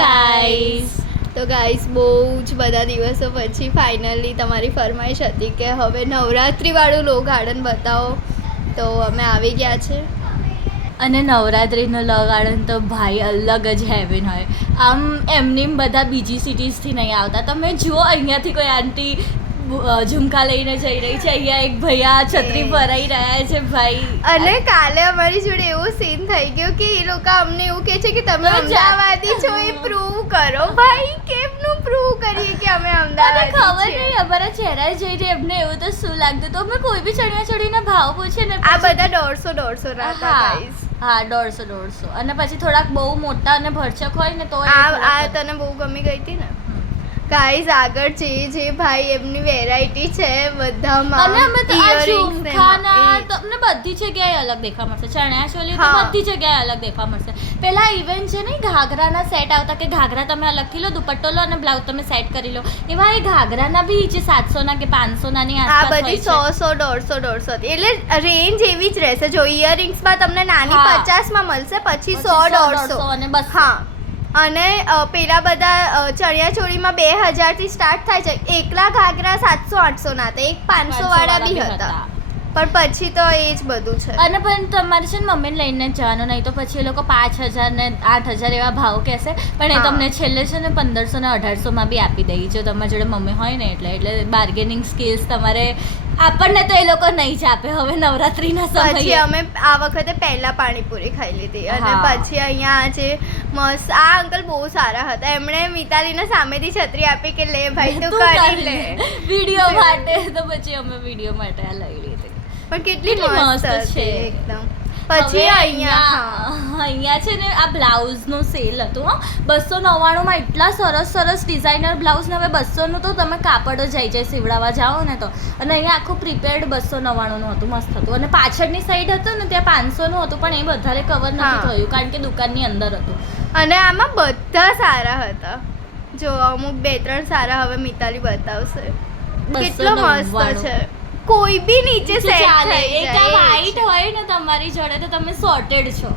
Guys બહુ જ બધા દિવસો પછી ફાઇનલી તમારી ફરમાઈશ હતી કે હવે નવરાત્રિવાળું લો ગાર્ડન બતાવો, તો અમે આવી ગયા છે. અને નવરાત્રિનો લો ગાર્ડન તો ભાઈ અલગ જ હેવન હોય. આમ એમની બધા બીજી સિટીઝથી નહીં આવતા. તમે જુઓ અહીંયાથી કોઈ આંટી ઝુમકા લઈને જઈ રહી છે, અહીંયા એક ભૈયા છત્રી ભરાઈ રહ્યા છે ભાઈ. અને કાલે અમારી જોડે એવો સીન થઈ ગયો કે એ લોકો અમને એવું કહે છે કે તમે અમદાવાદી છો, એ પ્રૂવ કરો. ભાઈ કેમનું પ્રૂવ કરીએ કે અમે અમદાવાદી છીએ? ખબર નહીં, અમારા ચહેરા જોઈને એમને એવું તો શું લાગતું. તો અમે કોઈ બી ચણિયાચોળીના ભાવ પૂછે ને, આ બધા 150 હતા ગાઈસ. હા 150 અને પછી થોડાક બહુ મોટા અને ભરચક હોય ને તો આ તને બહુ ગમી ગઈ હતી ને ગાઈસ. આગળ જે ભાઈ એમની વેરાયટી છે બધામાં, અને અમે તો આ ઝુમખાના તમને બધી જગ્યાએ અલગ દેખવા મળશે. ચણિયાચોળી તો બધી જગ્યાએ અલગ દેખવા મળશે. પહેલા ઇવેન્ટ છે ને ઘાઘરાના સેટ આવતા કે ઘાઘરા તમે અલગથી લો, દુપટ્ટો લો અને બ્લાઉઝ તમે સેટ કરી લો. એવા એ ઘાઘરાના બી જે 700 ના કે 500 ના ની આસપાસ આ બધી 100 150 એટલે રેન્જ એવી જ રહેશે. જો ઇયરિંગ્સમાં તમને નાની 50 માં મળશે, પછી 100 150 અને બસ. હા, અને પેલા બધા ચણિયાચોળીમાં 2000 થી સ્ટાર્ટ થાય છે. એકલા ઘાઘરા 700 800 ના હતા, એક 500 વાળા બી હતા, પણ પછી તો એ જ બધું છે. અને પણ તમારે છે ને મમ્મીને લઈને જ જવાનું, નહીં તો પછી એ લોકો 5000 ને 8000 એવા ભાવ કહેશે. પણ એ તમને છેલ્લે છે ને 1500 ને 1800 માં બી આપી દે જો તમારી જોડે મમ્મી હોય ને. એટલે બાર્ગેનિંગ સ્કિલ્સ તમારે, આપણને તો એ લોકો નહીં જ આપે. હવે નવરાત્રિના સમયે પછી અમે આ વખતે પહેલા પાણીપુરી ખાઈ લીધી, અને પછી અહીંયા આજે મસ્ત આ અંકલ બહુ સારા હતા. એમણે મિતાલીને સામેથી છત્રી આપી કે લે ભાઈ તું કરી લે વિડીયો માટે. તો પછી અમે વિડીયો માટે આ લઈ લીધી. પણ કેટલી મસ્ત છે એકદમ. પછી અહીંયા છે ને આ બ્લાઉઝનું સેલ હતું. 299 માં એટલા સરસ ડિઝાઇનર બ્લાઉઝ ને હવે 200 નું તો તમે કાપડ જ આવી જાય સીવડાવવા જાઓ ને તો. અને અહીંયા આખું પ્રિપેર્ડ 299 નું હતું, મસ્ત હતું. અને પાછળની સાઈડ હતું ને ત્યાં 500 નું હતું, પણ એ વધારે કવર નથી થયું કારણ કે દુકાનની અંદર હતું. અને આમાં બધા સારા હતા. જો અમુક 2-3 સારા હવે મિતાલી બતાવશે. કેટલો મસ્ત છે. કોઈ બી નીચે સેટ ચાલે. થઈ એક આ વ્હાઈટ હોય ને તમારી જોડે તો તમે સોર્ટેડ છો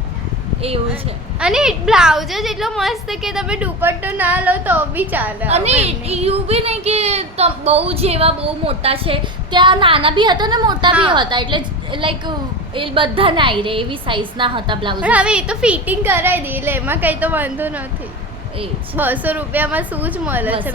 એવું છે. અને બ્લાઉઝ જ એટલો મસ્ત કે તમે દુપટ્ટો ના લો તો બી ચાલે. અને એવું બી નહીં કે બહુ જેવા બહુ મોટા છે, ત્યાં નાના બી હતા ને મોટા બી હતા. એટલે લાઈક એ બધા ના આવી રહે એવી સાઈઝના હતા બ્લાઉઝ. પણ હવે એ તો ફિટિંગ કરાવી દે એટલે એમાં કઈ તો વાંધો નથી. એ 200 રૂપિયામાં શું જ મળે છે?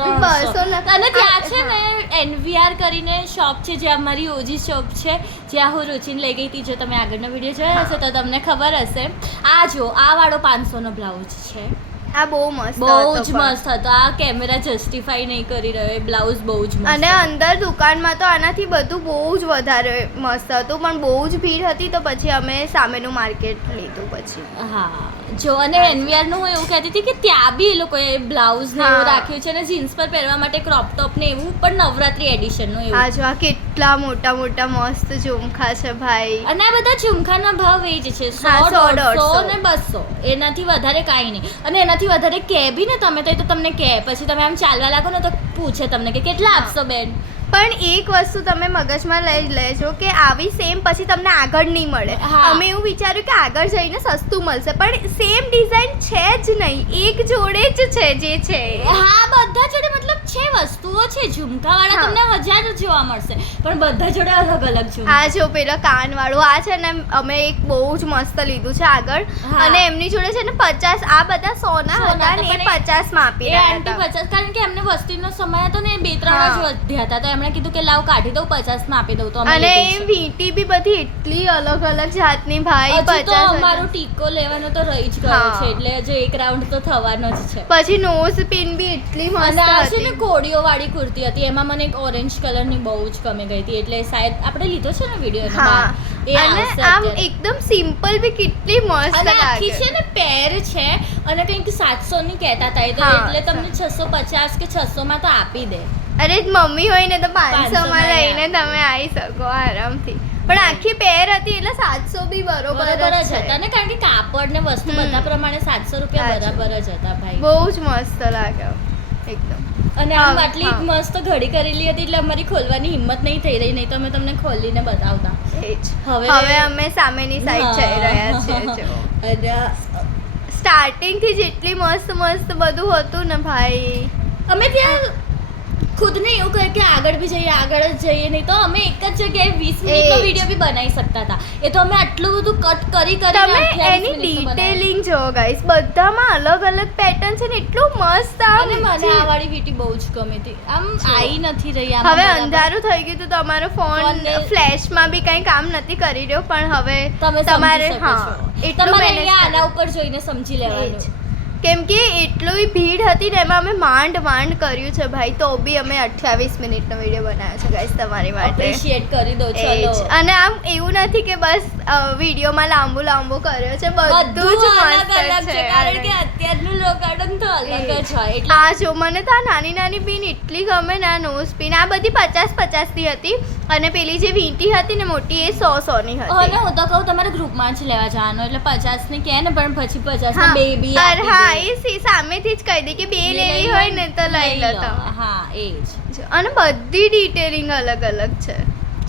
299 અને ત્યાં છે ને એનવીઆર કરીને શોપ છે, જે અમારી ઓજી શોપ છે, જ્યાં હું રુચિને લઈ ગઈ હતી. જો તમે આગળનો વિડીયો જોયો હશે તો તમને ખબર હશે. આ જો આ વાળો 500 નો બ્લાઉઝ છે. આ બહુ મસ્ત હતો. આ કેમેરા જસ્ટિફાઈ નહીં કરી રહ્યો, એ બ્લાઉઝ બહુ જ મસ્ત. અને અંદર દુકાનમાં તો આનાથી બધું બહુ જ વધારે મસ્ત હતું, પણ બહુ જ ભીડ હતી તો પછી અમે સામેનું માર્કેટ લીધું પછી. હા જો, અને એનવીઆર નું હું એવું કહેતી હતી કે ત્યાં બી એ લોકોએ બ્લાઉઝ ને એવું રાખ્યું છે, અને જીન્સ પર પહેરવા માટે ક્રોપ ટોપ ને એવું, પણ નવરાત્રી એડિશન નું એવું. આ જો આ કેટલા મોટા મસ્ત ઝુમખા છે ભાઈ. અને આ બધા ઝુમખાના ભાવ એ જ છે 100 150 ને 200, એનાથી વધારે કાંઈ નહીં. અને એનાથી વધારે કે બી ને તમે તો તમને કે પછી તમે આમ ચાલવા લાગો ને તો પૂછે તમને કે કેટલા આપશો બેન. પણ એક વસ્તુ તમે મગજમાં લઈ લેજો કે આવી સેમ પછી તમને આગળ નહીં મળે. અમે એવું વિચાર્યું કે આગળ જઈને સસ્તું મળશે, પણ સેમ ડિઝાઇન છે જ નહીં, એક જોડે જ છે જે છે. હા બધા જોડે મતલબ છે, વસ્તુઓ છે. ઝુમકાવાળા તમને 1000 જોવા મળશે, પણ બધા જોડે અલગ અલગ ઝુમકા. આ જો પેલા કાન વાળું આ છે ને, અમે એક બહુ જ મસ્ત લીધું છે આગળ, અને એમની જોડે છે ને 50, આ બધા 100 ના હતા ને એ 50 માં આપી રહ્યા હતા. 50 કારણ કે એમને વસ્તીનો સમય હતો ને 2-3 જ વધ્યા હતા, તો એમણે કીધું કે લાવ કાઢી દઉં 50 માં આપી દઉં. તો અને એ વીંટી બી બધી એટલી અલગ અલગ જાતની ભાઈ. 50 અમારો ટીકો લેવાનો તો રહી જ ગયો છે, એટલે જો એક રાઉન્ડ તો થવાનો જ છે. પછી નોઝ પિન બી એટલી મસ્ત હતી. છે ને કોડીઓ વાળી કુર્તી હતી, એમાં મને એક ઓરેન્જ કલરની બહુ જ ગમી ગઈ હતી, એટલે શાયદ આપણે લીધો છે ને વિડીયો. અને આમ એકદમ સિમ્પલ બી કેટલી મસ્ત લાગે. આખી છે ને પેર છે, અને કંઈક 700 ની કહેતા હતા, એટલે તમને 650 કે 600 માં તો આપી દે. અરે મમ્મી હોય ને તો 500 માં લઈને તમે આવી શકો આરામથી. પણ આખી પેર હતી એટલે 700 બી બરોબર જ હતા ને, કારણ કે કાપડ ને વસ્તુ બધા પ્રમાણે 700 રૂપિયા બરાબર જ હતા ભાઈ. બહુ જ મસ્ત લાગે એકદમ. અને આમ આટલી મસ્ત ઘડી કરેલી હતી એટલે અમારી ખોલવાની હિંમત નહીં થઈ રહી, નહીં તો અમે તમને ખોલીને બતાવતા. હવે અમે સામેની સાઈડ જઈ રહ્યા છીએ. જો સ્ટાર્ટિંગ થી જેટલી મસ્ત મસ્ત બધું હતું ને ભાઈ. અમે ત્યાં ખુદને એવું કહે કે આગળ બી જઈએ, આગળ જ જઈએ, નહીં તો અમે એક જ જગ્યાએ 20 મિનિટનો એ જ. વિડીયો બી બનાવી શકતા હતા. એ તો અમે આટલું બધું કટ કરી તમે 28 એની મિનિટનો બનાવ્યો. ડિટેલિંગ જો ગાઈસ, બધામાં અલગ અલગ પેટર્ન છે ને એટલું મસ્ત. અને મને આ વાળી વીંટી બહુ જ ગમી હતી. આમ આવી નથી રહી આમાં હવે બરાબર. અંધારું થઈ ગયું તો તમારો ફોન ફોનને- ફ્લેશમાં બી કંઈ કામ નથી કરી રહ્યો, પણ હવે તમે તમારે સમજી શકો છો. એટલું તમારે manage અહીંયા આના કરવું. ઉપર જોઈને સમજી એ જ. લેવાનું. કેમ કે એટલી ભીડ હતી ને એમાં અમે માંડ કર્યું છે ભાઈ, તો બી અમે 28 મિનિટનો વિડીયો બનાવ્યો છે ગાઈસ તમારી માટે. એપ્રિશિએટ કરી દો એ ચલો. જ. અને આમ એવું નથી કે બસ વિડીયોમાં લાંબુ કર્યો છે, બધું જ અલગ અલગ મસ્ત છે કારણ કે છે. અત્યારનું લોકાર્ડન તો અલગ જ એ જ. હોય એટલે આ જો મને તો આ નાની નાની પિન એટલી ગમે ને, આ નોઝ પિન આ બધી 50 ની હતી, અને પેલી જે વીંટી હતી ને મોટી એ 100 ની અને હતી. હું તો કહું તમારે ગ્રુપમાં જ લેવા જવાનું એટલે 50 ની કહે ને પણ પછી 50 હા, માં બેબી હા એ સામેથી જ કહી દે કે બે લેવી હોય ને તો લઈ લો તમે. હા એ જ. જો, અને બધી ડિટેલિંગ અલગ અલગ છે.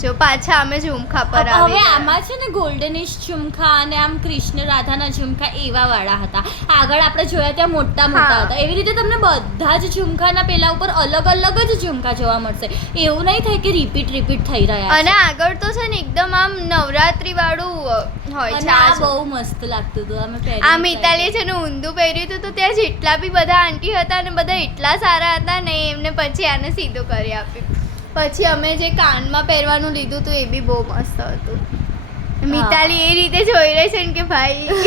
જો પાછા અમે ઝુમખા પર હવે આવી ગયા. આમાં છે ને ગોલ્ડનિશ ઝુમખા અને આમ કૃષ્ણ રાધાના ઝુમખા એવા વાળા હતા. આગળ આપણે જોયા ત્યાં મોટા હા. હતા. એવી રીતે તમને બધા જ ઝુમખાના પેલા ઉપર અલગ અલગ જ ઝુમખા જોવા મળશે. એવું નહીં થાય કે રિપીટ થઈ રહ્યા અને છે. આગળ તો છે ને એકદમ આમ નવરાત્રી વાળું હોય અને છે. આ આ જો. બહુ મસ્ત લાગતું હતું. અમે પહેરીને આ મિતાલીએ છે ને ઊંધું પહેર્યું હતું, તો ત્યાં જેટલા બી બધા આંટી હતા ને બધા એટલા સારા હતા ને, એમને પછી આને સીધું કરી આપ્યું. પછી અમે જે કાનમાં પહેરવાનું લીધું હતું એ બી બહુ મસ્ત હતું. મિતાલી એ રીતે જોઈ રહી છે ને કે ભાઈ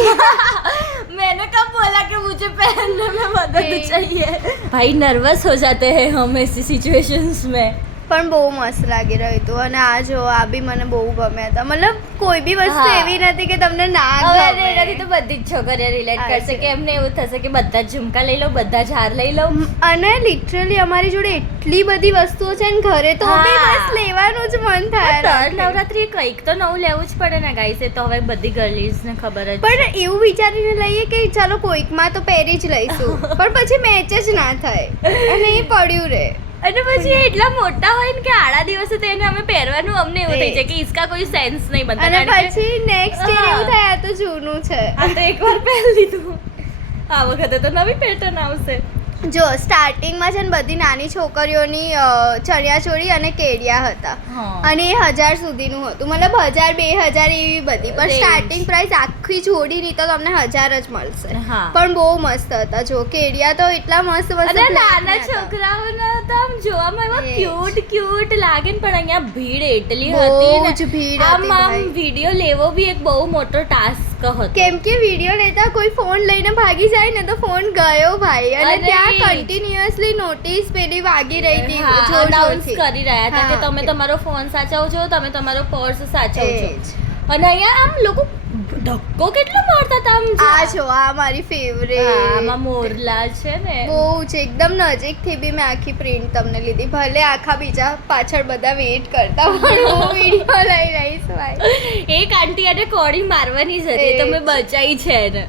मैंने कब बोला कि मुझे पहनने में मदद ए- चाहिए. भाई नर्वस हो जाते हैं हम ऐसी सिचुएशंस में. પણ બહુ મસ્ત લાગી રહ્યું હતું. અને આ જો આ બી મને બહુ ગમ્યા હતા. મતલબ કોઈ બી વસ્તુ હા. એવી નથી કે તમને ના હવે ગમે. એનાથી તો બધી જ છોકરીઓ રિલેટ હા, કરશે છે. કે એમને એવું થશે કે બધા જ ઝુમકા લઈ લો, બધા જ હાર લઈ લો. અને લિટરલી અમારી જોડે એટલી બધી વસ્તુઓ છે ને ઘરે, તો બી હા. બસ લેવાનું જ મન થાય દર રાખે. નવરાત્રી કંઈક તો નવું લેવું જ પડે ને ગાઈસ. એ તો હવે બધી ગર્લીઝ ને ખબર જ છે. પણ એવું વિચારીને લઈએ કે ચાલો કોઈકમાં તો પહેરી જ લઈશું, પણ પછી મેચ જ ના થાય અને એ પડ્યું રહે. અને પછી એ એટલા મોટા હોય ને કે આડા દિવસે તો એને અમે પહેરવાનું અમને એવું થઈ જાય કે ઇસકા કોઈ સેન્સ નહીં બનતા. અને કારણ કે પછી નેક્સ્ટ યર એવું થાય આ તો જૂનું છે. આ તો એકવાર પહેરી લીધું. આ વખતે તો નવી પેટર્ન આવશે. જો સ્ટાર્ટિંગમાં છે ને બધી નાની છોકરીઓની ચણિયાચોળી અને કેડિયા હતા, હા. અને એ 1000 સુધીનું હતું. મતલબ 1000 2000 એવી બધી, પણ Range. સ્ટાર્ટિંગ પ્રાઇસ આખી જોડીની તો તમને 1000 જ મળશે. હા. પણ બહુ મસ્ત હતા. જો કેડિયા તો એટલા મસ્ત મસ્ત અને black નાના ના હતા. છોકરાઓના તો આમ જોવામાં એવા એ જ. ક્યુટ લાગે ને, પણ અહીંયા ભીડ એટલી બહુ હતી ને જ ભીડ આમ હતી આમ ભાઈ. વિડિયો લેવો બી એક બહુ મોટો ટાસ્ક હતો. કેમ કે વિડીયો લેતા કોઈ ફોન લઈને ભાગી જાય ને તો ફોન ગયો ભાઈ. અને અને ત્યાં એ જ. કન્ટિન્યુઅસલી નોટિસ પેલી વાગી રહી હતી હા, જોર announce જોરથી. કરી રહ્યા હતા કે હા, તમે કે- તમારો ફોન સાચવો છો, તમે તમારો પર્સ સાચવો એ છો. જ. અને અહીંયા આમ લોકો ધક્કો કેટલો મારતા હતા આમ જો. આ જો આ મારી હા, ફેવરેટ. આમાં મોરલા છે ને. બહુ જ એકદમ નજીકથી બી મેં આખી પ્રિન્ટ તમને લીધી. ભલે આખા બીજા પાછળ બધા વેઇટ કરતા પણ હું વિડીયો લઈ રહીશ ભાઈ. એક આંટી અને કોડી મારવાની જ હતી, એ જ. તમે બચાઈ છે ને.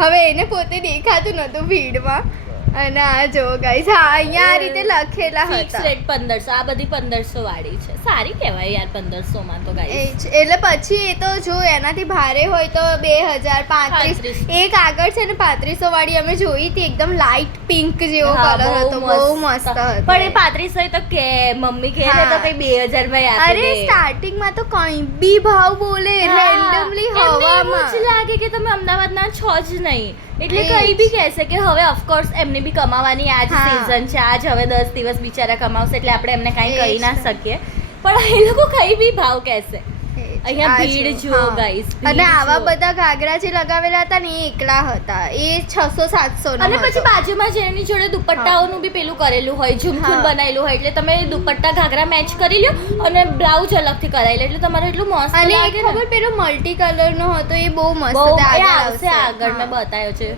હવે એને પોતે દેખાતું નતું ભીડમાં. અને આ જો ગાઈસ, હા અહીંયા આ રીતે લખેલા ફિક્સ હતા. રેટ 1500. આ બધી 1500 વાળી છે. સારી કહેવાય યાર 1500 માં તો એ ગાઈસ. જ. એટલે પછી એ તો જો એનાથી ભારે હોય તો 2000 35. 35. એક આગળ છે ને 3500 વાળી અમે જોઈ હતી, એકદમ લાઇટ પિંક જેવો હા, કલર હતો, બહુ મસ્ત હતો. પણ એ 3500 તો કે મમ્મી કહે ને તો હા. કઈ 2000 માં આપી અરે દે. સ્ટાર્ટિંગમાં તો કંઈ બી ભાવ બોલે હા. રેન્ડમલી એમને એવું જ હવામાં. લાગે કે તમે અમદાવાદના છો જ નહીં, એટલે એ જ. કઈ બી કહેશે કે હવે ઓફકોર્સ એમને બી કમાવાની આ જ હા. સીઝન છે, આજ હવે 10 દિવસ બિચારા કમાવશે એટલે આપણે એમને કાંઈ એ કહી જ ના તો. શકીએ. પણ એ લોકો કઈ બી ભાવ કહેશે. એ જ. અહીંયા આ ભીડ જો, જુઓ હા. guys, ભીડ અને આવા જુઓ. બધા ઘાઘરા જે લગાવેલા હતા ને એ એકલા હતા, એ 600-700 અને પછી બાજુમાં જેની જોડે દુપટ્ટાઓનું બી પેલું કરેલું હોય, ઝુમખું હા. બનાવેલું હોય, એટલે તમે દુપટ્ટા ઘાઘરા મેચ કરી લ્યો અને બ્લાઉઝ અલગથી કરાવી લો, એટલે તમારે એટલું મસ્ત અને એક લાગે ને. ખબર પેલો મલ્ટી કલર નો હતો, એ બહુ મસ્ત બહુ હતો. એ આગળ આવશે આવશે. આગળ મેં હા. બતાવ્યો છે.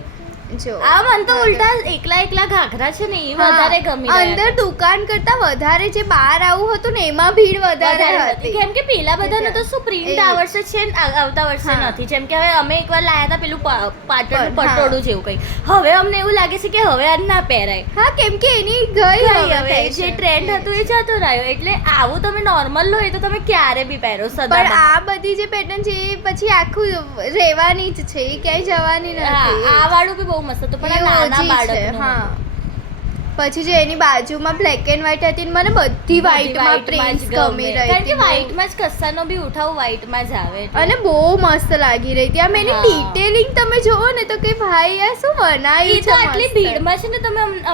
જો આ મને તો ઉલટા એકલા ઘાઘરા છે ને એ વધારે ગમી રહ્યા અંદર દુકાન કરતા વધારે જે બહાર આવું હતું ને એમાં ભીડ વધારે હતી. કેમ કે પેલા બધાને તો શું પ્રિન્ટ આ વર્ષે છે ને આવતા વર્ષે નથી. જેમ કે હવે અમે એકવાર લાયા હતા પેલું પાટણનું પટોળું જેવું કંઈ. હવે અમને એવું લાગે છે કે હવે આ ના પહેરાય. હા કેમ કે એની ગઈ હવે જે ટ્રેન્ડ હતું એ જતો રહ્યો. એટલે આવું તમે નોર્મલ લો એ તો તમે ક્યારે બી પહેરો પણ સદા. આ બધી જે પેટર્ન છે એ પછી આખું રહેવાની જ છે, એ ક્યાંય જવાની નથી. આ વાળું બી બહુ મસ્ત હતું પણ આ નાના બાળકનું હા. પછી જે એની બાજુમાં બ્લેક એન્ડ વ્હાઈટ હતી ને મને બધી વ્હાઈટમાં પ્રિન્ટ્સ ગમી રહી કારણ કે હતી. વ્હાઈટમાં જ કસ્સાનો બી ઉઠાવ વ્હાઈટમાં જ આવે એટલે. અને બહુ મસ્ત લાગી રહી હતી. આમ એની હા. ડિટેલિંગ તમે જોવો ને તો કે ભાઈ આ શું એ બનાવ્યું તો છે આટલી મસ્ત. ભીડમાં છે ને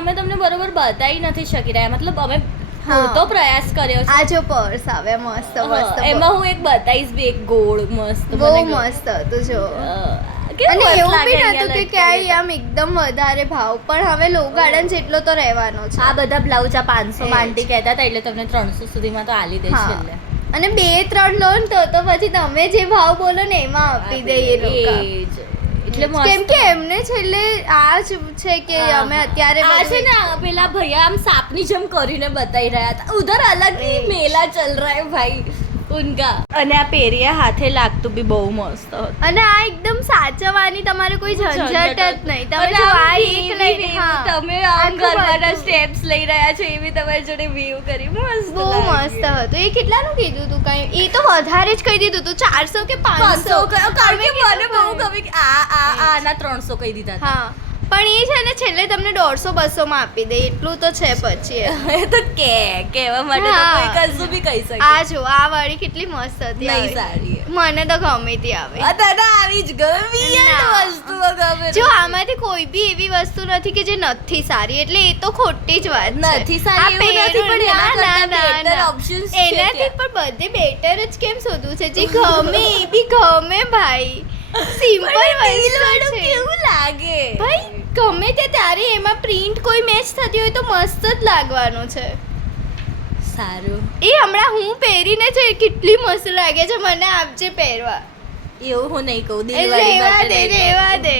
અમે તમને બરોબર બતાવી નથી શકી રહ્યા. મતલબ અમે પૂરતો પ્રયાસ કર્યો છે. આ જો પર્સ આવે મસ્ત મસ્ત એમાં હું એક બતાવીશ બી એક ગોળ મસ્ત બહુ મને મસ્ત હતું જો. કેવું અને મસ્ત એવું લાગે બી અહીંયા નતું કે લટકેલું. ક્યાંય આમ એકદમ વધારે ભાવ, પણ હવે લો ગાર્ડન જેટલો તો રહેવાનો છે. આ બધા બ્લાઉઝ આ 500 એ માં આંટી કહેતા હતા એટલે તમને 300 સુધીમાં તો આલી દે છે હા. એટલે અને 2-3 લો ને તો પછી તમે જે ભાવ બોલો ને એમાં આપી દે એ લોકો. એ જ. એટલે મસ્ત. કેમ કે એમને છેલ્લે આ જ છે કે અમે અત્યારે આ છે ને આ પેલા ભૈયા આમ સાપની જેમ કરીને બતાવી રહ્યા હતા. ઉધર અલગ ही મેલા ચલ રહા है ભાઈ ઉનકા. અને આ પેરિયા હાથે લાગતું બી બહુ મસ્ત હતું. અને આ એકદમ સાચવવાની તમારે કોઈ ઝંઝટ જ નહીં. તમે અને જો આમ આ view એક લઈને view હા તમે આમ આખું ગરબાના બધું. સ્ટેપ્સ લઈ રહ્યા છો એવી તમારી જોડે વ્યૂ કરી મસ્ત બહુ મસ્ત હતું. એ કેટલાનું કીધું તું કઈ? એ તો વધારે જ કહી દીધું તું 400 કે 500. કારણ કે મને બહુ ગમી કે આના 300 કહી દીધા હતા. હા પણ એ છે ને છેલ્લે તમને 150-200 માં આપી દે એટલું તો છે પછી એ. એ તો કહેવા માટે તો હા. કોઈ કશું બી કહી શકે. આ જો આ વાળી કેટલી મસ્ત હતી. નહીં આવી. સારી. મને તો ગમી હતી આવે. દાદા આવી જ ગમી ના. વસ્તુઓ ગમે જો આમાંથી કોઈ બી એવી વસ્તુ નથી કે જે નથી સારી, એટલે એ તો ખોટી જ વાત છે. નથી સારી એવું નથી, પણ એના કરતાં better options છે એનાથી ત્યાં. પણ બધે બેટર જ કેમ શોધવું છે? જે ગમે એ બી ગમે ભાઈ. સિમ્પલ પણ વસ્તુ દિલવાળું છે કેવું લાગે ભાઈ. ગમે તે ત્યારે એમાં પ્રિન્ટ કોઈ મેચ થતી હોય તો મસ્ત જ લાગવાનું છે. સારું. એ હમણાં હું પહેરીને છે કેટલી મસ્ત લાગે છે. મને આપજે પહેરવા. એવું હું નહીં કહું. એ દિલવાળી રહેવા માટે દે નહીં રહેવા દે.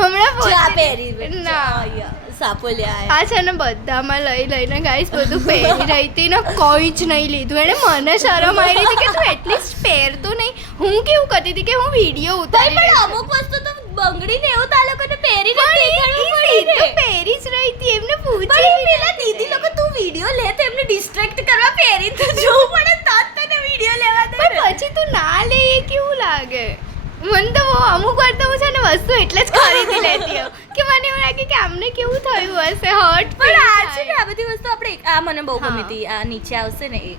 હમણાં કહું. ચા પોતે- પહેરી ના સાપોલિયા આ છે ને બધામાં લઈ લઈને ગાઈસ બધું પહેરી રહી હતી ને કોઈ જ નહીં લીધું. એને મને શરમ આવી હતી કે તું એટલીસ્ટ પહેરતો નહીં. હું કેવું કરતી હતી કે હું વિડીયો ઉતારી પણ રહી છું. અમુક વસ્તુ તો બંગડીને એવું તા લોકોને પહેરીને પણ દેખાડવું એ પડે તો ને. પહેરી જ રહી હતી. એમને પણ પૂછી એ પેલા દીદી લોકો તું વિડિયો લે તો એમને ડિસ્ટ્રેક્ટ કરવા પહેરી તો જોવું પડે તો જ તને વિડિયો લેવા દે પણ ને. પછી તું ના લે એ કેવું લાગે? મને તો બહુ અમુક વાર તો હું છે ને વસ્તુ એટલે જ ખરીદી લેતી હોઉં કે મને એવું લાગે કે આમને કેવું થયું હશે હર્ટ. પણ આ છે ને આ બધી વસ્તુ આપણે આ મને બહુ ગમી હા. હતી. આ નીચે આવશે ને એ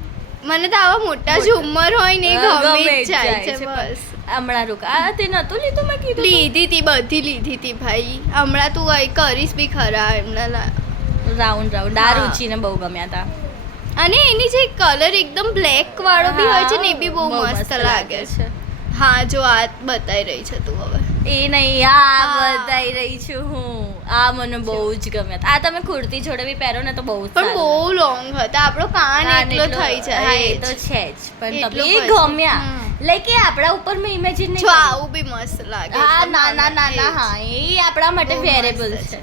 મને તો આવા મોટા ઝુમ્મર હોય ને એ ગમી જ જાય છે પણ બસ. હમણાં રૂક આ તે નતું લીધું મેં કીધું લીધી તી બધી લીધી તી ભાઈ. હમણાં તું કઈ કરીશ બી ખરા એમના રાઉન્ડ આ હા. રુચિને બહુ ગમ્યા હતા. અને એની જે કલર એકદમ બ્લેક વાળો બી હોય છે ને એ બી બહુ મસ્ત લાગે છે. હા જો આ બતાઈ રહી છે તું હવે. એ નહીં આ હા. બતાઈ રહી છું હું. આ મને બહુ જ ગમ્યા હતા. આ તમે કુર્તી જોડે બી પહેરો ને તો બહુ જ પણ સારું બહુ લોંગ હતા. આપણો કાન કાન એટલો એટલો- થઈ જાય. હા, એ એ તો જ. છે જ પણ એટલો તમે એ પછી. ગમ્યા લાઈક એ આપણા ઉપર મેં ઇમેજિન નહીં જો કર્યું. આવું બી મસ્ત લાગે. હા એકદમ નાના normal. નાના એ જ. હા એ આપણા માટે બહુ વેરેબલ મસ્ત છે.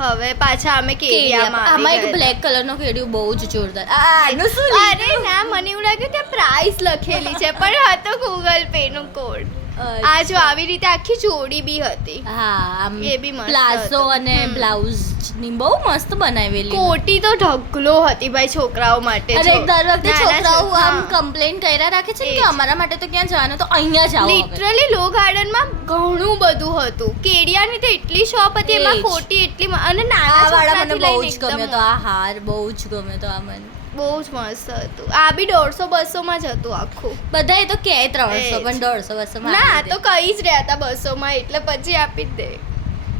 હવે પાછા અમે કેરિયામાં આમાં એક આવી ગયા. બ્લેક કલર નો કેડિયું બહુ જ જોરદાર. આનું શું અરે ના મને એવું લાગ્યું ત્યાં પ્રાઇસ લખેલી છે પણ હતો ગૂગલ પે નો કોડ. આ જો આવી રીતે આખી જોડી બી હતી. હા આમ એ બી મસ્ત પ્લાઝો હતું. અને બ્લાઉઝ ની બહુ મસ્ત બનાવેલી. કોટી તો ઢગલો હતી ભાઈ છોકરાઓ માટે. અરે જો. દર વખતે નાના છોકરાઓ છોકરા- આમ હા. કમ્પ્લેન કર્યા રાખે છે ને એ કે જ. અમારા માટે તો ક્યાં જવાનું તો અહીંયા જાઓ હવે. લિટરલી લો ગાર્ડનમાં ઘણું બધું હતું. કેડિયાની તો એટલી શોપ હતી એ એમાં જ. ખોટી એટલી અને નાના આ વાળા મને છોકરાથી બહુ લઈને જ ગમ્યો એકદમ તો. આ હાર બહુ જ ગમ્યો તો આ મને. બહુ જ મસ્ત હતું. આ બી 150-200 માં જ હતું આખું. બધા એ તો કે 300 એ જ. પણ 150 200 ના તો કઈ જ રહ્યા હતા 200 માં એટલે પછી આપી જ દે.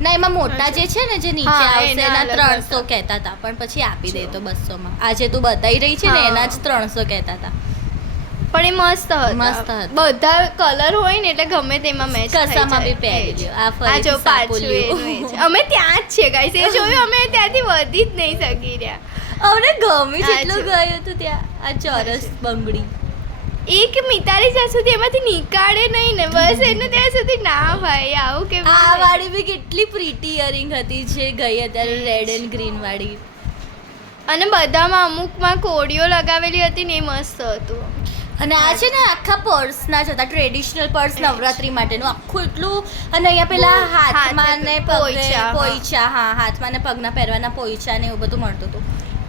ના એમાં મોટા જે છે ને જે નીચે હા, આવશે એના એના અલગ 300 કહેતા હતા પણ પછી આપી દે તો 200 માં. આજે તું બતાવી રહી છે ને હા. એના જ 300 કહેતા હતા. પણ એ મસ્ત હતા. મસ્ત હતા. બધા કલર હોય ને એટલે ગમે તેમાં મેચ થઈ કસામાં બી જાય. પહેરી એ જ. લ્યો. આ ફરીથી જો પાછું સાપોલિયું. એનું એ જ. અમે ત્યાં જ છે ગાઈસ. એ જોયું અમે ત્યાંથી વધી જ નહીં શકી રહ્યા. અમને ગમી આ જેટલું જો. ગયું હતું ત્યાં આ ચોરસ બંગડી. એક મિતાલી જ્યાં સુધી એમાંથી નીકાળે નહીં ને બસ એને ત્યાં સુધી ના ભાઈ આવું કેમ આ વાળી બી કેટલી પ્રીટી ઇયરિંગ હતી જે ગઈ અત્યારે રેડ એન્ડ ગ્રીન વાળી. અને બધામાં અમુકમાં કોડીઓ લગાવેલી હતી ને એ મસ્ત હતું. અને આ છે ને આખા પર્સના જ હતા, ટ્રેડિશનલ પર્સ નવરાત્રી માટેનું આખું એટલું. અને અહીંયા પેલા હાથમાં ને પગે પોઈચા, હા હાથમાં ને પગના પહેરવાના પોઈચા ને એવું બધું મળતું હતું.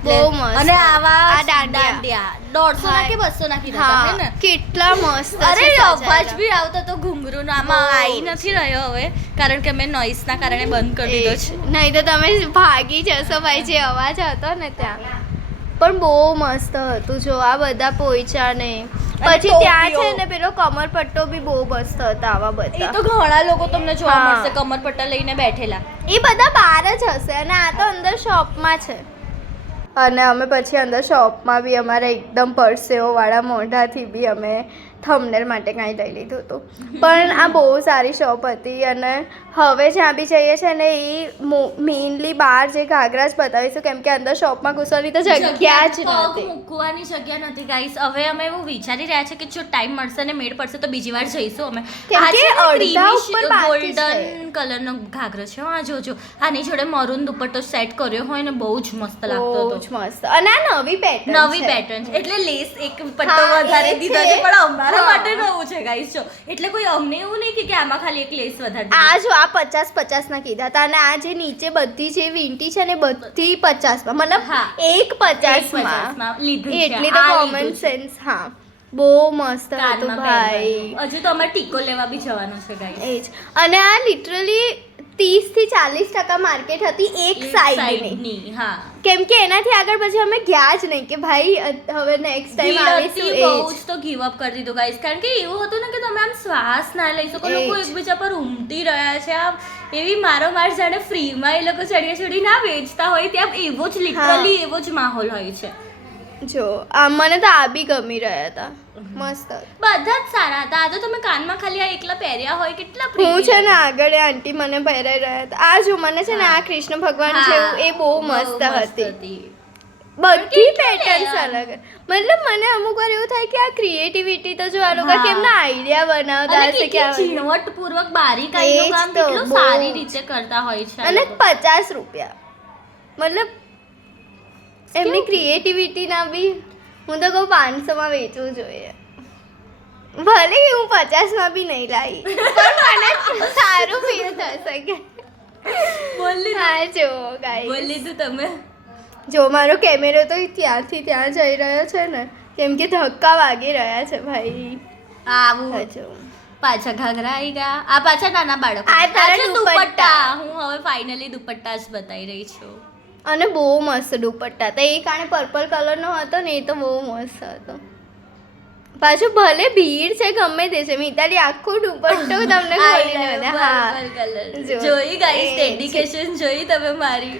બહુ મસ્ત. અને આવા આ દાંડિયા 150 ના કે 200 ના કીધા હા તમને ને? કેટલા મસ્ત અરે છે અવાજ સજાયેલા. બી આવતો તો ઘુંઘરૂનો. આમાં આવી નથી રહ્યો હવે કારણ કે મેં નોઈસના કારણે બંધ કરી દીધો છે. નહીં તો તમે ભાગી જશો ભાઈ જે અવાજ હતો ને ત્યાં. પણ બહુ મસ્ત હતું જો આ બધા પોઈચા ને પછી ત્યાં છે ને પેલો કમરપટ્ટો બી બહુ મસ્ત હતા આવા એ બધા. તો ઘણા લોકો તમને જોવા હા. મળશે કમરપટ્ટા લઈને બેઠેલા. એ બધા બહાર જ હશે અને આ તો અંદર શોપમાં છે. અને અમે પછી અંદર શોપમાં બી અમારા એકદમ પરસેવોવાળા મોઢાથી બી અમે થંબનેલ માટે કાંઈ લઈ લીધું હતું. પણ આ બહુ સારી શોપ હતી અને હવે જ્યાં બી જઈએ છે ને એ મેઇનલી બહાર જે ઘાઘરા જ બતાવીશું કેમ કે અંદર શોપમાં ઘૂસવાની તો જગ્યા જ પગ નથી. મૂકવાની જગ્યા નથી ગાઈસ. હવે અમે એવું વિચારી રહ્યા છે કે જો ટાઈમ મળશે ને મેળ પડશે તો બીજી વાર જઈશું અમે. કેમ આ કે છે ને અડધા creamy ઉપર બાકી છે. golden કલરનો ઘાઘરો છે. આ જોજો આની જોડે મરૂન દુપટ્ટો સેટ કર્યો હોય ને બહુ જ મસ્ત લાગતો બહુ હતો. જ મસ્ત. અને આ નવી પેટર્ન નવી પેટર્ન છે એટલે લેસ એક પટ્ટો હા, વધારે એ દીધો છે. છે પણ અમારા હા. માટે નવું છે ગાઈસ. જો એટલે કોઈ અમને એવું નહીં કે આમાં ખાલી એક લેસ વધારે દીધી. આ જો આ 50 ના કીધા હતા અને આ જે નીચે બધી જે વીંટી છે ને બધી 50 માં મતલબ હા. એક 50 એક માં 50 માં લીધું છે. એટલી તો આ કોમન લીધું છે. સેન્સ. હા બહુ મસ્ત હતું કાનમાં ભાઈ. પહેરવાનું. હજુ તો અમારે ટીકો લેવા બી જવાનું છે ગાઈસ. એ જ. અને આ લિટરલી 30 થી 40% માર્કેટ હતી એક સાઈડની. સાઈડની હા. કેમ કે એનાથી આગળ પછી અમે ગયા જ નહીં કે ભાઈ હવે નેક્સ્ટ ટાઈમ આવીશું એ બહુ જ. જ તો ગીવ અપ કરી દીધું ગાઈસ કારણ કે એવું હતું ને કે તમે આમ શ્વાસ ના લઈ શકો. એ જ. લોકો એકબીજા પર ઉમટી રહ્યા છે આમ એવી મારોમાર જાણે ફ્રીમાં એ લોકો ચડિયા ચડી ના વેચતા હોય ત્યાં એવો જ લિટરલી એવો જ માહોલ હોય છે. જો આ મને તો આ બી ગમી રહ્યા હતા મસ્ત. બધા જ સારા હતા. આ તો તમે કાનમાં ખાલી આ એકલા પહેર્યા હોય કેટલા હું pretty છે ને લાગે. આગળ એ આંટી મને પહેરાઈ રહ્યા હતા. આ જો મને છે ને આ કૃષ્ણ ભગવાન છે હા, એ બહુ મસ્ત હતી. બધી કેટલું પેટર્ન્સ લેવાનું? અલગ. મતલબ મને અમુક વાર એવું થાય કે આ ક્રિએટિવિટી તો જો આ લોકો હા. કેમના આઈડિયા બનાવતા અને હશે કે કેટલી ઝીણવટપૂર્વક બારીકાઈનું એ જ કામ તો, કેટલું બહુ સારી જ. રીતે કરતા હોય છે આ અને લોકો. 50 રૂપિયા મતલબ એમની ક્રિએટિવિટીના બી હું તો કહું 500 માં વેચવું જોઈએ. ભલે હું 50 માં બી નહીં લાવી પણ મને સારું ફીલ થશે કે બોલી હા જો ગાઈસ બોલી તું તમે. જો મારો કેમેરો તો ત્યાંથી ત્યાં જઈ રહ્યો છે ને કેમ કે ધક્કા વાગી રહ્યા છે ભાઈ. આવું જો પાછા ઘાઘરા આવી ગયા. આ પાછા નાના બાળકો. આ તારા છે દુપટ્ટા. હું હવે ફાઇનલી દુપટ્ટા જ બતાવી રહી છું. અને બહુ મસ્ત દુપટ્ટા હતા. એ કારણે પર્પલ કલરનો હતો ને એ તો બહુ મસ્ત હતો. પાછું ભલે ભીડ છે ગમે તે છે મિતાલી આખું દુપટ્ટો તમને ખોલીને બતાવે. હા જો. જોઈ ગાઈસ એ જ. ડેડિકેશન જોઈ તમે મારી.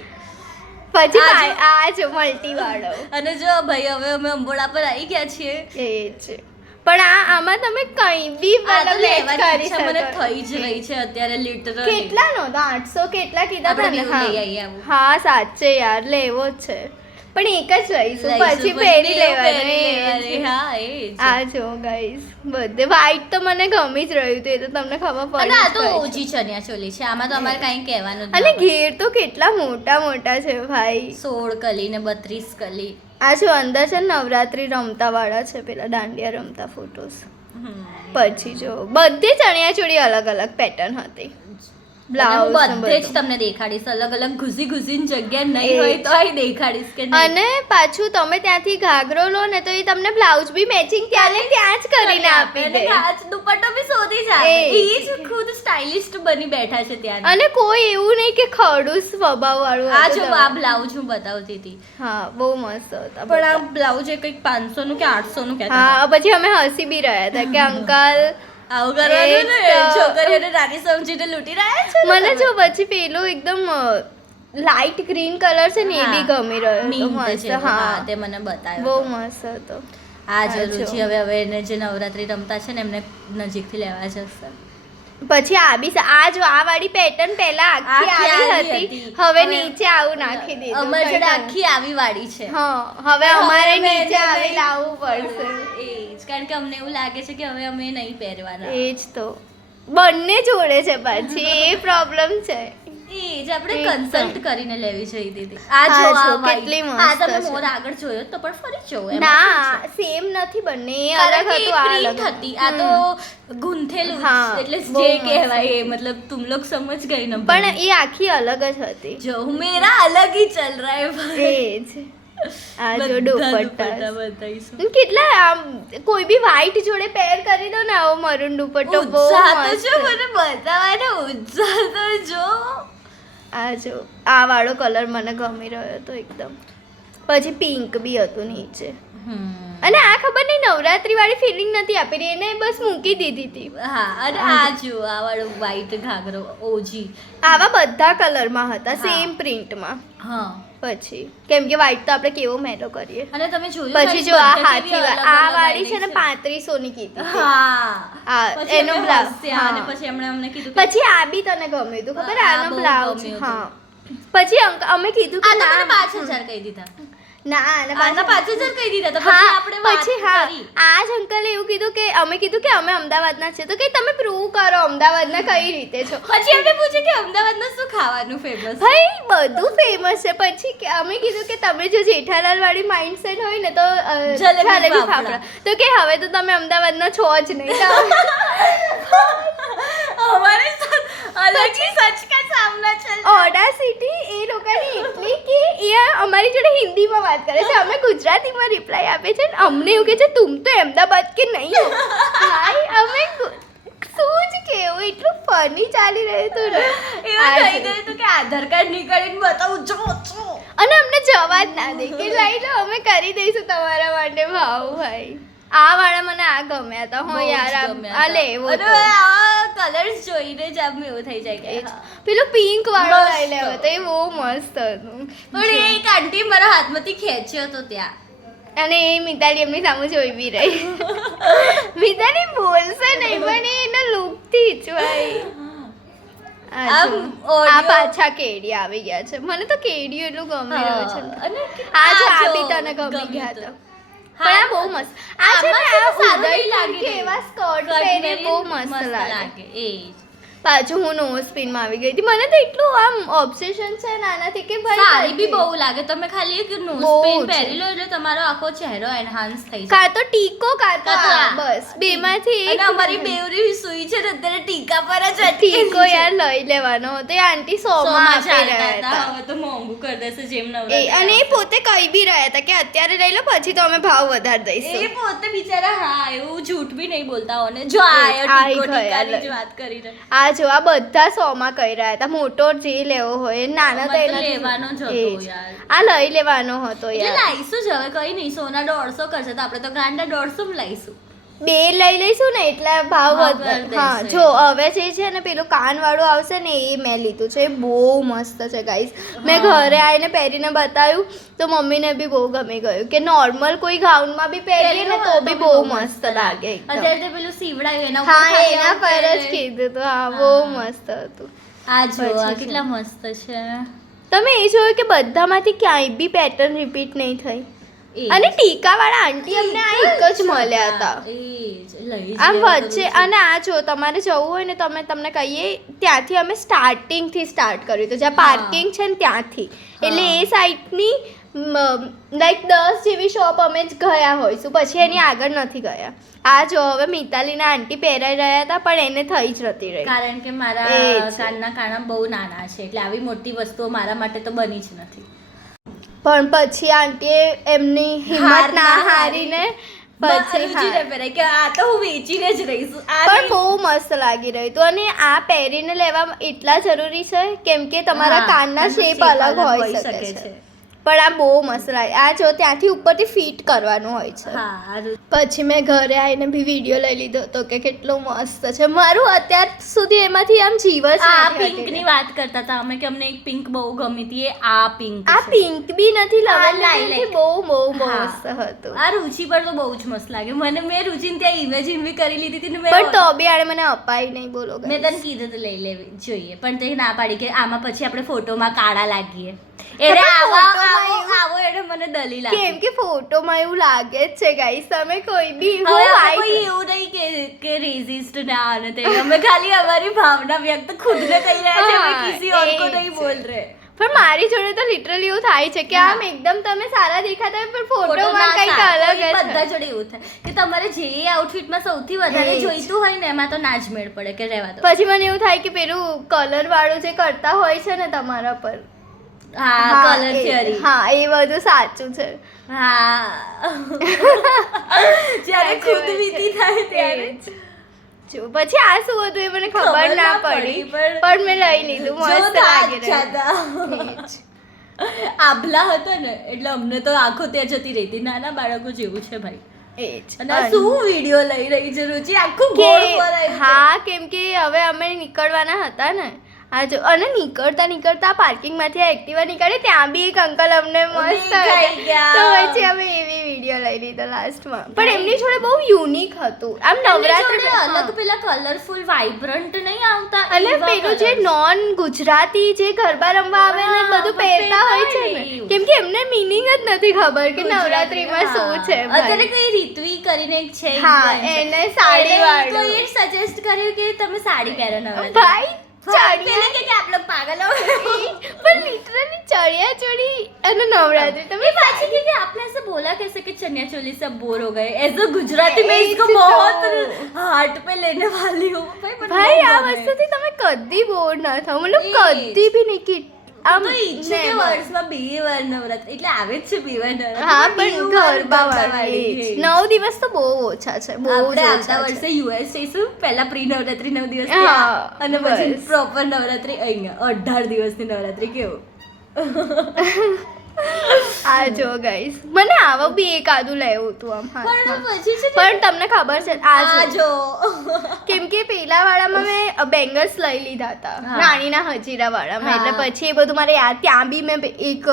પછી આ જો. આ જો મલ્ટી વાળો અને જો ભાઈ હવે અમે અંબોડા પર આવી ગયા છીએ. એ જ. પણ આમાં તમે કંઈ બી આ તો મતલબ match લેવાની કરી ઈચ્છા મને શકો. થઈ જ રહી છે અત્યારે લિટરલી. કેટલાનો હતો 800 કેટલા કીધા હતા આપણે ને? બેઉ લઈ આવીએ આવું. હા સાચે યાર લેવો જ છે પણ એક જ લઈશું લઈશું, પછી પહેરી બેઉ પહેરી લેવાનું લેવાની. હા એ જ. આ જો ગાઈસ બધે વ્હાઈટ તો મને ગમી જ રહ્યું હતું એ તો તમને ખબર અને આ તો પડી જ ગઈ છે. ઓજી ચણિયા ચોલી છે. આમાં તો અમારે કાંઈ કહેવાનું જ અને ના હોય. ઘેર તો કેટલા મોટા મોટા છે ભાઈ. 16 કલી ને 32 કલી. આ જો અંદર છે ને નવરાત્રી રમતા વાળા છે પેલા દાંડિયા રમતા ફોટોસ. હમ. પછી જો બધી ચણિયા ચોળી અલગ અલગ પેટર્ન હતી. અને હું બ્લાઉઝ બધે જ તમને દેખાડીશ અલગ અલગ ઘૂસીને જગ્યા નહીં એ હોય જ. તો અહીં દેખાડીશ કે નહીં. અને પાછું તમે ત્યાંથી ઘાઘરો લો ને તો એ તમને બ્લાઉઝ બી મેચિંગ ત્યાં ને ત્યાં જ કરીને આપી અને દે. કાચ દુપટ્ટો બી શોધી જ આપે. એ જ. એ જ ખુદ સ્ટાઇલિસ્ટ બની બેઠા છે ત્યાં. અને કોઈ એવું નહીં કે ખડૂસ સ્વભાવ વાળું આ હતું જો તમે. આ બ્લાઉઝ હું બતાવતી હતી. હા બહુ મસ્ત હતા પણ આ બધા. બ્લાઉઝ એ કંઈક 500 નું કે 800 નું કહેતા હા પછી અમે હસી બી રહ્યા હતા કે અંકલ આવું કરવાનું ને એ જ તો. છોકરીઓને નાની સમજીને લૂંટી રહ્યા છે ને મને તમે. જો પછી પેલું એકદમ લાઇટ ગ્રીન કલર છે ને એ બી હા. ગમી રહ્યો હતો Mint મસ્ત. જેવો. હા હા તે મને બતાવ્યો બહુ હતો. મસ્ત હતો. આ હા, જરૂર જો. છે હવે એને જે નવરાત્રી રમતા છે ને એમને નજીકથી લેવા જશે. પછી આ જો આ વાળી પેટર્ન પહેલા આખી આવી હતી, હવે નીચે આવું નાખી દીધું. અમારી જોડે આખી આવી વાળી છે. હા, હવે અમારે નીચે આવી લાવવું પડશે. એ જ કારણ કે અમને એવું લાગે છે કે હવે અમે નહીં પહેરવાના. એ જ તો બંને જોડે છે પછી એ પ્રોબ્લેમ છે. એ જ આપણે કન્સલ્ટ કરીને લેવી જોઈએ દીદી. હા, આ જો જો આ કેટલી કેટલી મસ્ત આ તમે છે. મોર આગળ જોયો તો પણ ફરી જોવો. એમાં ના સેમ નથી બંને, એ કારણ અલગ કે હતું, આ પ્રિન્ટ અલગ હતી, આ તો ગૂંથેલું હા, એટલે બહુ જે મસ્ત. કહેવાય એ મતલબ तुम लोग समझ गए ना. પણ એ આખી અલગ જ હતી. જો મેરા અલગ ही चल रहा है भाई. એ જ આ જો બધા દુપટ્ટા બતાવીશું. કેટલા આમ કોઈ બી વ્હાઈટ જોડે પેર કરી દો ને આવો મરૂન દુપટ્ટો બહુ ઉત્સાહ તો મસ્ત. જો મને બતાવવાનો ઉત્સાહ તો જો. આ જો આ વાળો કલર મને ગમી રહ્યો હતો એકદમ. પછી પિંક બી હતું નીચે. અને આ ખબર નહીં નવરાત્રી વાળી ફિલિંગ નથી આપી રહી, એને બસ મૂકી દીધી હતી. હા, અને આ જો આ વાળો વ્હાઈટ ઘાઘરો ઓજી. આવા બધા કલરમાં હતા, હા. સેમ પ્રિન્ટમાં. હા, પછી કેમ કે વ્હાઈટ તો આપણે કેવો મેલો કરીએ. અને તમે જોયું પછી guys, જો આ બધા કેવી હાથી અલગ આ અલગ વાળી છે ને આવી 3500 ની કીધી હતી. હા, આ પછી એનો અમે બ્લાઉઝ. હસ્યા અને પછી એમણે અમને કીધું કે પછી આ બી તને ગમ્યું હતું ખબર, આ આનો બહુ બ્લાઉઝ. ગમ્યું હતું. હા, પછી અમે કીધું આ કે તો મને ના 5000 કહી દીધા. ના આના આના પાછળ 5000 કહી દીધા તો પછી હા, આપણે વાત પછી હા કરી. આ જ અંકલે એવું કીધું કે અમે કીધું કે અમે અમદાવાદના છે, તો કે તમે પ્રૂવ કરો અમદાવાદના કઈ રીતે છો. પછી એમને પૂછ્યું કે અમદાવાદમાં શું ખાવાનું ફેમસ. ભાઈ બધું ફેમસ છે. પછી કે અમે કીધું કે તમે જો જેઠાલાલ વાળી માઇન્ડસેટ હોય ને તો જલેબી જલેબી ફાફડા. ફાફડા, તો કે હવે તો તમે અમદાવાદના છો જ નહીં. તો हमारे साथ अलग ही सच का सामना चल ઓડાસિટી એ લોકોની એટલી કે એ અમારી જોડે હિન્દીમાં વાત કરે છે, અમે ગુજરાતીમાં રિપ્લાય આપે છે, ને અમને એવું કહે છે તુમ તો અમદાવાદ કે નહીં હો. ભાઈ અમે શું જ કેવું, એટલું ફની ચાલી રહ્યું હતું ને. એવું થઈ ગયું હતું કે આધાર કાર્ડ નીકળીને બતાવું જો. અને અમને જવા જ ના દે કે લઈ લો અમે કરી દઈશું તમારા માટે ભાવ. ભાઈ આ વાળા મને આ ગમ્યા હતા. હો યાર આ લેવો તો. આ કલર્સ જોઈને જ આમ એવું થઈ જાય કે હા. પેલું પિંક વાળો મસ્ત. લઈ લેવો તો એ બહુ મસ્ત હતું. પણ એ એક આંટી મારા હાથમાંથી ખેંચ્યો હતો ત્યાં. અને એ મિતાલી એમની સામે જોઈ બી રહી. મિતાલી બોલશે નહીં પણ એના લુકથી જ ભાઈ. આ આમ જો, audio- આ પાછા કેડી આવી ગયા છે. મને તો કેડી એટલું ગમી રહ્યું છે ને. અને આ જો આ જો બી તને ગમી ગમ્યું ગયા હતું. હતા. પણ આ બહુ મસ્ત. આ છે ને આમાં આ છે ને સારું નહીં ઉદયપુર લાગી કે રહ્યું. એવા સ્કર્ટ કટ પહેરીને બહુ પહેરીને મસ્ત લાગે. એ જ. પાછું હું નોઝ પિનમાં આવી ગઈ હતી. મને તો એટલું આમ ઓબ્સેશન છે નાનાથી કે ભાઈ સારી બી બધી. બહુ લાગે. તમે ખાલી એક નોઝ બહુ પિન છે. પહેરી લો એટલે તમારો આખો ચહેરો એનહાન્સ થઈ જાય. કાં તો ટીકો કાં તો કાં તો આ. આ. બસ બેમાંથી એક. અને અમારી બેવરી સુઈ છે ને અત્યારે ટીકા પર જ અટકેલી ટીકો છે. યાર લઈ લેવાનો હતો. એ આંટી 100 માં સોમાં આપી ચાલતા રહ્યા હતા. હતા. હવે તો મોંઘું કરી દેશે જેમ એ નવરાત્રી અને એ આવશે. પોતે કહી બી રહ્યા હતા કે અત્યારે લઈ લો પછી તો અમે ભાવ વધારી એ દઈશું. પોતે બિચારા હા એવું જૂઠ બી નહીં બોલતા હોય ને. જો આયો આઈ ટીકો ગયા ટીકાની જ લઈ. વાત કરીને. આ જો આ બધા 100 માં કહી રહ્યા હતા. મોટો જે લેવો હોય નાનો તો અમારે તો એનાથી લેવાનો જ હતો એ જ. યાર. આ લઈ લેવાનો હતો એટલે યાર. લાઈશું જ હવે કઈ નહીં. સોના 150 કરશે તો આપણે તો ગાંડા 150 માં લાઈશું. બે લઈ લઈશું ને એટલે ભાવ ભાવ વધારે. કરી હા દેશે. જો હવે જે છે ને પેલું કાન વાળું આવશે ને એ મેં લીધું છે. એ બહુ મસ્ત છે ગાઈસ. મેં હા. ઘરે આવીને પહેરીને બતાવ્યું તો મમ્મીને બી બહુ ગમી ગયું કે નોર્મલ કોઈ ગાઉનમાં બી પહેરીએ ને તો બી બહુ મસ્ત લાગે એકદમ. અત્યારે તે પેલું સીવડાયું એના ઉપર હા ખાલી એના આવું પર જ પહેરે. કીધું તો હા બહુ હા. મસ્ત હતું. આ જો આ પછી કેટલા મસ્ત છે. તમે એ જોયું કે બધામાંથી ક્યાંય બી પેટર્ન રિપીટ નહીં થઈ. એ અને ટીકા વાળા આંટી અમને આ એક જ મળ્યા હતા. એ જ લઈ જ આમ લેવા તો વચ્ચે રોજ. અને આ જો તમારે જવું હોય ને તમે તમને કહીએ ત્યાંથી અમે સ્ટાર્ટિંગથી સ્ટાર્ટ કર્યું હતું જ્યાં હા. પાર્કિંગ છે ને ત્યાંથી. એટલે એ સાઈડની લાઈક 10 જેવી શોપ અમે જ ગયા હોઈશું પછી એની આગળ નથી ગયા. આ જો હવે મિતાલીના આંટી પહેરાઈ રહ્યા હતા પણ એને થઈ જ નથી રહી. કારણ કે મારા એ છે. કાનના કાણા બહુ નાના છે એટલે આવી મોટી વસ્તુઓ મારા માટે તો બની જ નથી. પણ પછી આંટીએ એમની હિંમત ના હારીને પછી રૂચિને હા. પહેરાય કે આ તો હું વેચીને જ રહીશું. આ પણ નહીં. બહુ મસ્ત લાગી રહ્યું હતું અને આ પહેરીને લેવા એટલા જરૂરી છે કેમ કે તમારા હા, કાનના કાનનો શેપ shape અલગ હોઈ શકે છે. પણ આ બહુ મસ્ત લાગે. આ જો ત્યાંથી ઉપરથી ફિટ કરવાનું હોય છે. હા પછી મેં ઘરે આવીને બી વિડીયો લઈ લીધો હતો કે કેટલો મસ્ત છે. મારું અત્યાર સુધી એમાંથી આમ જીવ જ આ નથી પિંક ની વાત કરતા હતા અમે કે અમને એક પિંક બહુ ગમી હતી. એ આ પિંક આ પિંક બી નથી આ લાવેલી lilac. બહુ હા. મસ્ત હતું. આ રુચિ પર તો બહુ જ મસ્ત લાગે મને. મેં રુચિને ત્યાં ઇમેજિન બી કરી લીધી હતી ને પણ તો બી આણે મને અપાઈ નહીં બોલો guys. મેં તને કીધું તો લઈ લેવી જોઈએ પણ તે ના પાડી કે આમાં પછી આપણે ફોટોમાં કાળા લાગીએ. એટલે આવો એટલે મને દલીલ આપી. કેમ કે ફોટોમાં એવું લાગે જ છે ગાઈસ. તમે કોઈ બી હવે હું આપણે કોઈ white- એવું નહીં કે રેઝિસ્ટ ના આને તે અમે ખાલી અમારી ભાવના વ્યક્ત ખુદને કહી રહ્યા છે. અમે હા, કિસી ઓર કો એ નહીં જ. બોલ રહે. પણ મારી જોડે તો લિટરલી એવું થાય છે કે આમ એકદમ તમે સારા દેખાતા હોય પણ ફોટોમાં કંઈક અલગ જ બધા હોય. જોડે એવું થાય કે તમારે જે આઉટફિટમાં સૌથી વધારે એ જ. જોઈતું હોય ને એમાં તો ના જ મેળ પડે કે રહેવા દો. પછી મને એવું થાય કે પેલું કલર વાળું જે કરતા હોય છે ને તમારા પર હા કલર એ- થિયરી. હા એ બધું સાચું છે. હા જ્યારે ખુદ વીતી થાય ત્યારે એ જ. જો પછી આ શું હતું એ મને ખબર ના પડી પણ મેં લઈ લીધું. મસ્ત લાગે લાગે આભલા હતો ને એટલે અમને તો આંખો ત્યાં જતી રહેતી. નાના બાળકો જેવું છે ભાઈ. એ જ. અને આ શું વિડીયો લઈ રહી છે રુચિ? આખું કે ગોળ ફરાય છે. હા કેમ કે હવે અમે નીકળવાના હતા ને આ જો અને નીકળતા પાર્કિંગમાંથી આ એક્ટિવા નીકળી ત્યાં બી એક અંકલ અમને મસ્ત દેખાઈ હતા. ગયા. તો પછી અમે એવી વિડીયો લઈ લીધો લાસ્ટમાં. પણ એમની જોડે બહુ યુનિક હતું. આમ એમની નવરાત્રી જોડે અલગ પેલા કલરફુલ વાઇબ્રન્ટ નહીં આવતા અને એવા પેલું જે colours. નોન ગુજરાતી જે ગરબા રમવા આવે ને હા, બધું પહેરતા હોય છે ને એવું. કેમ કે એમને મિનિંગ જ નથી ખબર કે નવરાત્રીમાં હા. શું છે અત્યારે ભાઈ. કઈ રીતવી કરીને એક છે હા influencer. એને સાડી એને વાળું કોઈએ સજેસ્ટ કર્યું કે તમે સાડી પહેરો નવરાત્રી. ભાઈ ભાઈ ચણિયા પેલે કે આપ લોગ પાગલ હો. पर लिटरली चढ़िया चढ़ी અને નવરાત્રી તમે ये पाछी क्योंकि आपने ऐसे बोला कैसे कि चनिया चोली से अब बोर हो गए ऐसे गुजराती में ए, इसको तो- बहुत हार्ट पे लेने वाली हूँ भाई ભાઈ આ गमे. વસ્તુથી તમે કદી બોર ના થાવ મતલબ એ જ. કદી બી નહીં કે આમ તો ઈચ્છું કે never. વર્ષમાં 2 વાર નવરાત્રી એટલે આવે જ છે 2 વાર નવરાત્રી હા પણ પણ 2 વાર ગરબા ગરબા વાળી વાળી. 9 દિવસ તો બહુ ઓછા છે બહુ આપણે જ આવતા ઓછા વર્ષે છે યુએસ જઈશું પહેલા પ્રી નવરાત્રી 9 દિવસ હા, ત્યાં અને પછી બસ. પ્રોપર નવરાત્રી અહીંયા 18 દિવસની નવરાત્રી કેવું આ જો ગાઈસ મને આવા બી એક આદુ લેવું હતું આમ પણ હાથમાં પછી છે ને પણ તમને ખબર છે આ આ જો જો કેમ કે પેલા વાળામાં મેં બેંગલ્સ લઈ લીધા હતા હા. રાણીના હજીરા વાળામાં એટલે હા. પછી એ બધું મારે યાદ ત્યાં બી મેં એક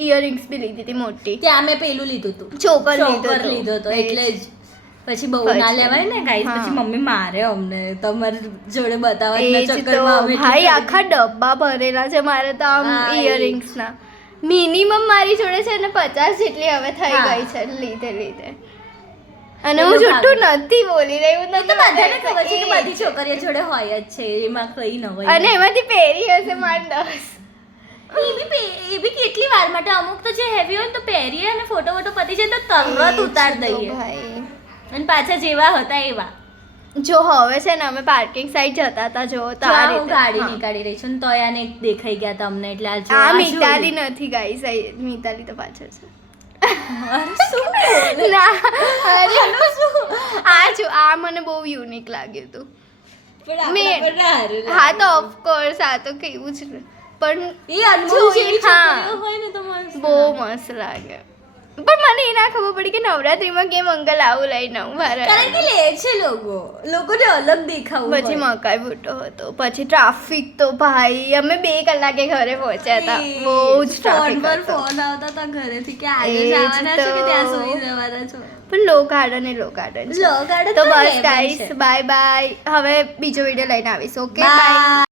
ઇયરિંગ્સ બી લીધી હતી મોટી ત્યાં મેં પેલું લીધું હતું ચોકર ચોકર લીધો હતો એટલે જ પછી બહુ ના પછી. લેવાય ને ગાઈસ હા. પછી મમ્મી મારે અમને તમારી જોડે બતાવવાના એ જ તો ચક્કરમાં અમે ભાઈ આખા ડબ્બા ભરેલા છે મારે તો આમ હા, એ જ. ઇયરિંગ્સના મિનિમમ મારી જોડે છે ને 50 જેટલી હવે થઈ હા. ગઈ છે લીધે અને તો હું તો જુઠ્ઠું ભાગ. નથી બોલી રહી હું એ તો બધાને ખબર છે કે એ જ. બધી છોકરીઓ જોડે હોય જ છે એમાં કઈ ન હોય અને એમાંથી પહેરી હશે મારે 10 એ બી કેટલી વાર માટે અમુક તો જે હેવી હોય ને તો પહેરીએ અને ફોટો વોટો પતી જાય તો તરત ઉતાર એ જ તો દઈએ ભાઈ અને પાછા જેવા હતા એવા જો હવે છે ને અમે પાર્કિંગ સાઈડ જતા હતા જો તો તો આ હું રીતે ગાડી હા. નીકાળી રહી છું ને તો આને એક દેખાઈ ગયા તમને એટલે આ જો આ આ મિતાલી જોયું. નથી ગાઈસ મિતાલી તો પાછળ છે અરે શું બોલે? ના અરે આ જો આ મને બહુ યુનિક લાગ્યું હતું પણ મેં- આપણા પર ના હારું હા લાગે. તો ઓફકોર્સ આ તો કેવું જ ને. પણ એ અનમોલ જોઈ- જેવી હા. છોકરીઓ હોય ને તો મસ્ત બહુ લાગે. મસ્ત લાગે પણ મને એ ના ખબર પડી કે નવરાત્રીમાં કેમ અંકલ આવું લઈને આવું કારણ મારા કે લે છે લોકોને અલગ દેખાવું પછી હોય. મકાઈ ભૂટો હતો પછી ટ્રાફિક તો ભાઈ અમે 2 કલાકે ઘરે પહોંચ્યા હતા એ બહુ જ ફોન ટ્રાફિક પર હતો ફોન આવતા હતા ઘરેથી કે એ આજે જ જવાના છો કે તો. ત્યાં સુઈ જવાના છો પણ લો ગાર્ડન એ લો ગાર્ડન લો ગાર્ડન તો તો બસ heaven ગાઈસ છે. બાય બાય હવે બીજો વિડીયો લઈને આવીશ ઓકે Bye. બાય